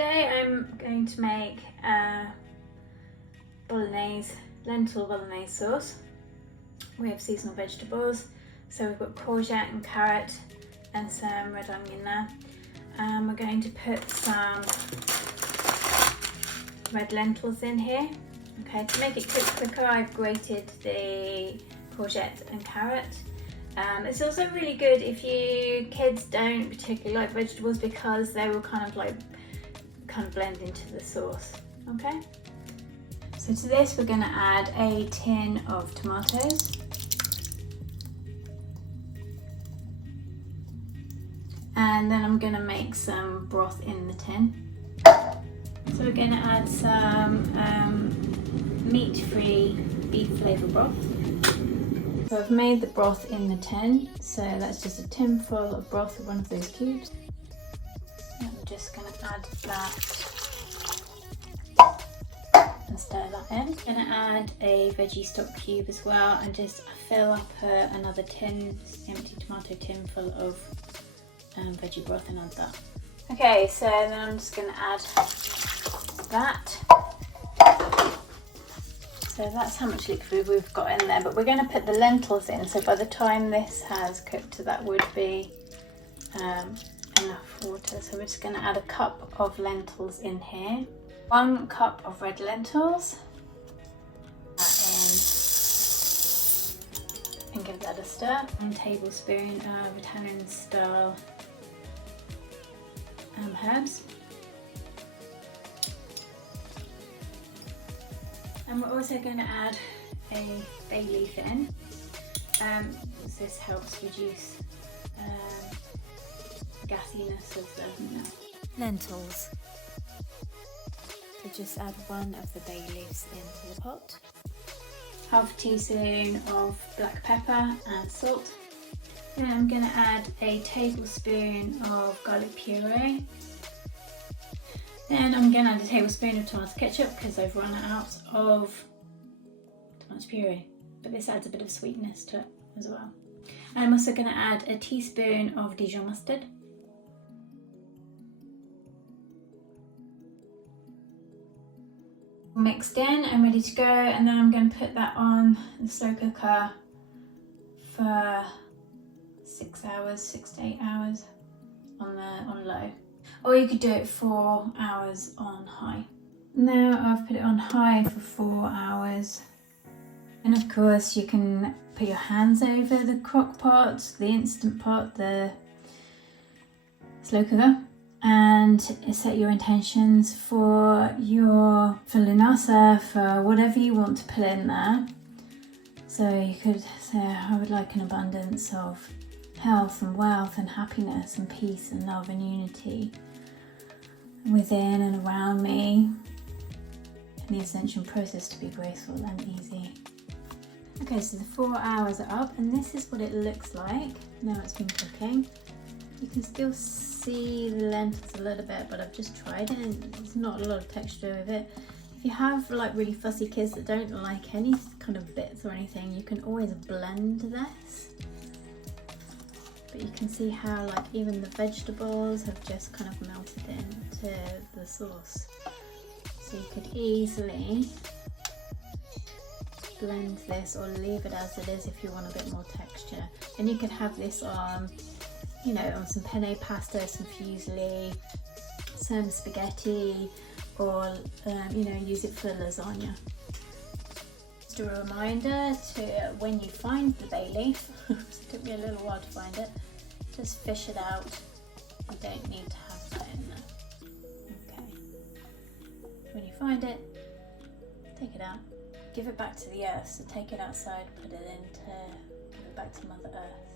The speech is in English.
today I'm going to make lentil bolognese sauce. We have seasonal vegetables, so we've got courgette and carrot and some red onion there. We're going to put some red lentils in here. Okay, to make it cook quicker, I've grated the courgette and carrot. It's also really good if you kids don't particularly like vegetables, because they will kind of blend into the sauce. Okay, so to this we're going to add a tin of tomatoes, and then I'm going to make some broth in the tin. So we're going to add some meat-free beef flavour broth. So I've made the broth in the tin, so that's just a tin full of broth of one of those cubes. I'm just going to add that and stir that in. I'm going to add a veggie stock cube as well, and just fill up another tin, empty tomato tin full of veggie broth, and add that. Okay, so then I'm just going to add that. So that's how much liquid we've got in there, but we're going to put the lentils in, so by the time this has cooked, that would be enough water. So we're just going to add a cup of lentils in here, 1 cup of red lentils, and give that a stir. 1 tablespoon of Italian style herbs. And we're also going to add a bay leaf in. This helps reduce the gassiness of the lentils. So just add 1 of the bay leaves into the pot. 1/2 teaspoon of black pepper and salt. Then I'm going to add a tablespoon of garlic puree. Then I'm going to add a tablespoon of tomato ketchup, because I've run out of tomato puree, but this adds a bit of sweetness to it as well. And I'm also going to add a teaspoon of Dijon mustard. Mixed in and ready to go, and then I'm going to put that on the slow cooker for 6 to 8 hours on low. Or you could do it 4 hours on high. Now I've put it on high for 4 hours. And of course you can put your hands over the crock pot, the instant pot, the slow cooker, and set your intentions for lughnasadh, for whatever you want to put in there. So you could say, I would like an abundance of health and wealth and happiness and peace and love and unity within and around me, and the ascension process to be graceful and easy. Okay, so the 4 hours are up, and this is what it looks like now it's been cooking. You can still see the lentils a little bit, but I've just tried it and there's not a lot of texture with it. If you have really fussy kids that don't like any kind of bits or anything, you can always blend this. But you can see how even the vegetables have just kind of melted into the sauce. So you could easily blend this or leave it as it is if you want a bit more texture. And you could have this on, on some penne pasta, some fusilli, some spaghetti, or use it for lasagna. Just a reminder to, when you find the bay leaf, it took me a little while to find it, just fish it out. You don't need to have that in there. Okay. When you find it, take it out. Give it back to the earth. So take it outside, give it back to Mother Earth.